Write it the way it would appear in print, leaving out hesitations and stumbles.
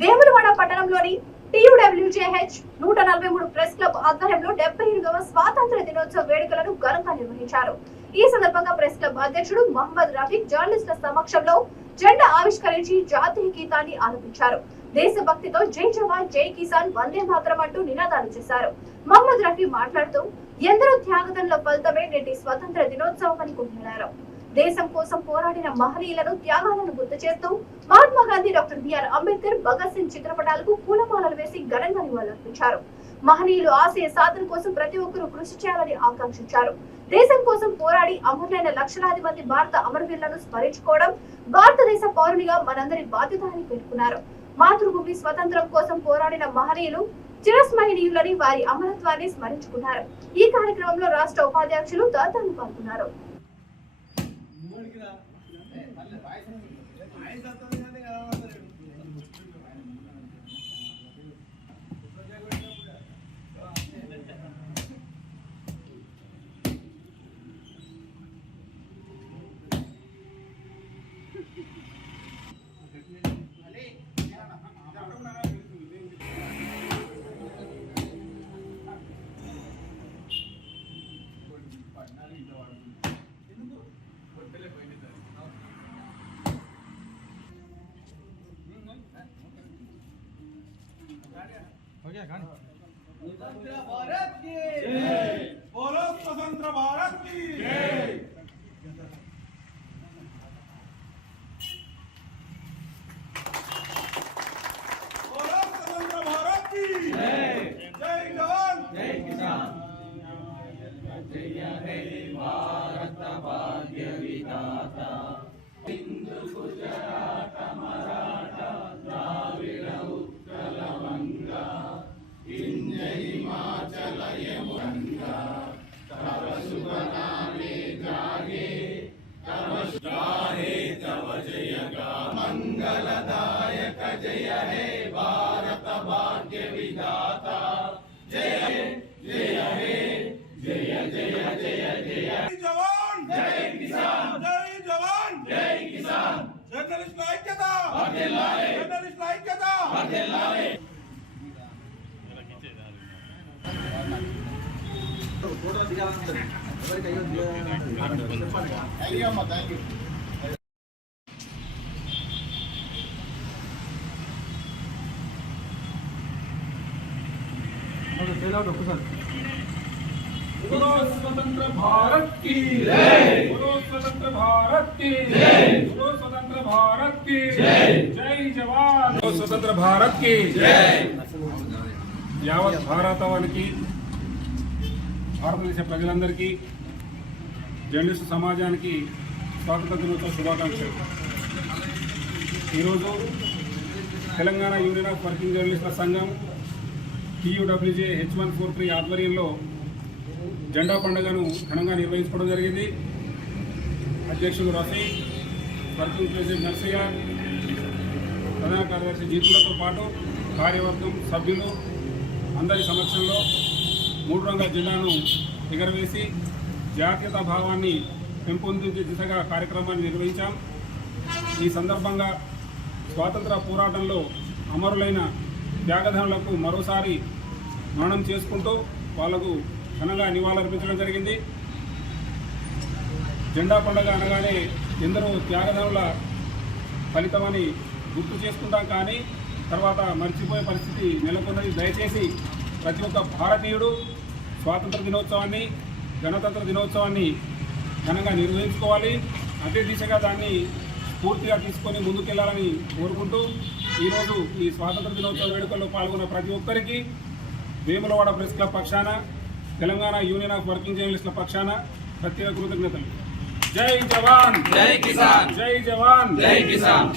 వేములవాడ పట్టణంలోని TUWJH 143 press club ఆధ్వర్యంలో 78వ స్వాతంత్ర దినోత్సవ వేడుకలను ఘనంగా నిర్వహించారు. ఈ సందర్భంగా ప్రెస్ క్లబ్ అధ్యక్షుడు మహమ్మద్ రఫీక్ జర్నలిస్టుల సమక్షంలో జెండా ఆవిష్కరించి జాతీయ గీతాన్ని ఆలపించారు. దేశభక్తితో జై జవాన్ జై కిసాన్ వందే మాతరం అంటూ నినాదాలు చేశారు. మహమ్మద్ రఫీ మాట్లాడుతూ ఎందరో త్యాగదంల ఫలితమే నేటి స్వతంత్ర దినోత్సవం అని కొనియాడారు. దేశం కోసం పోరాడిన మహనీయులను త్యాగాలను గుర్తు చేస్తూ మహాత్మా గాంధీ, డాక్టర్ బిఆర్ అంబేద్కర్, భగత్ సింగ్ చిత్రపటాలకు పూలమాలలు వేసి ఘనంగా నివాళులర్పించారు. మహనీయులు ఆశయ సాధన కోసం ప్రతి ఒక్కరూ కృషి చేయాలని ఆకాంక్షించారు. దేశం కోసం పోరాడి అమరులైన లక్షలాది మంది భారత అమరవీరులను స్మరించుకోవడం భారతదేశ పౌరునిగా మనందరి బాధ్యత అని పేర్కొన్నారు. మాతృభూమి స్వతంత్రం కోసం పోరాడిన మహనీయులు చిరస్మరణీయులని వారి అమరత్వాన్ని స్మరించుకున్నారు. ఈ కార్యక్రమంలో రాష్ట్ర ఉపాధ్యక్షులు తదితరులు పాల్గొన్నారు. स्वतंत्र भारत की जय, बोलो स्वतंत्र भारत की जय। बोलो स्वतंत्र भारत की जय, जय जवान जय किसान। जय हे भारत भाग्य विधाता, हिंदू गुजरात मराठा द्राविड़ उत्कल गंगा, हिमाचल यमुना, तव शुभ नामे जागे, तव गाहे तव जय गा, मंगलदायक जय हे भारत भाग्य विधाता, जय हे जय हे जय जय जय जय जवान जय किसान, जय जवान जय किसान। जर्नलिस्ट ऐक्यता वर्धिल्लाले, जर्नलिस्ट ऐक्यता वर्धिल्लाले। बोलो स्वतंत्र भारत की जय, बोलो स्वतंत्र भारत की जय, बोलो स्वतंत्र भारत की जय, जय जवान, बोलो स्वतंत्र भारत की जय। యావత్ భారతవానికి, భారతదేశ ప్రజలందరికీ, జర్నలిస్టు సమాజానికి స్వాతంత్ర దినోత్సవ శుభాకాంక్షలు. ఈరోజు తెలంగాణ యూనియన్ ఆఫ్ వర్కింగ్ జర్నలిస్టుల సంఘం TUWJH 143 ఆధ్వర్యంలో జెండా పండుగను ఘనంగా నిర్వహించుకోవడం జరిగింది. అధ్యక్షుడు రఫీ, వర్కింగ్ ప్రెసిడెంట్ నర్సయ్య, ప్రధాన కార్యదర్శి జీతులతో పాటు కార్యవర్గం సభ్యులు అందరి సమక్షంలో 3 రంగుల జెండాను ఎగరవేసి జాతీయతా భావాన్ని పెంపొందించే దిశగా కార్యక్రమాన్ని నిర్వహించాం. ఈ సందర్భంగా స్వాతంత్ర పోరాటంలో అమరులైన త్యాగధనులకు మరోసారి మననం చేసుకుంటూ వాళ్లకు ఘనంగా నివాళులర్పించడం జరిగింది. జెండా పండుగ అనగానే ఎందరో త్యాగధనుల ఫలితమని గుర్తు చేసుకుంటాం, కానీ తర్వాత మర్చిపోయే పరిస్థితి నెలకొన్నది. దయచేసి ప్రతి ఒక్క భారతీయుడు స్వాతంత్ర దినోత్సవాన్ని, గణతంత్ర దినోత్సవాన్ని ఘనంగా నిర్వహించుకోవాలి. అదే దిశగా దాన్ని పూర్తిగా తీసుకొని ముందుకెళ్లాలని కోరుకుంటూ ఈరోజు ఈ స్వాతంత్ర దినోత్సవ వేడుకల్లో పాల్గొన్న ప్రతి ఒక్కరికి వేములవాడ ప్రెస్ క్లబ్ పక్షాన, తెలంగాణ యూనియన్ ఆఫ్ వర్కింగ్ జర్నలిస్టుల పక్షాన ప్రత్యేక కృతజ్ఞతలు. జై జవాన్ జై కిసాన్, జై జవాన్ జై కిసాన్.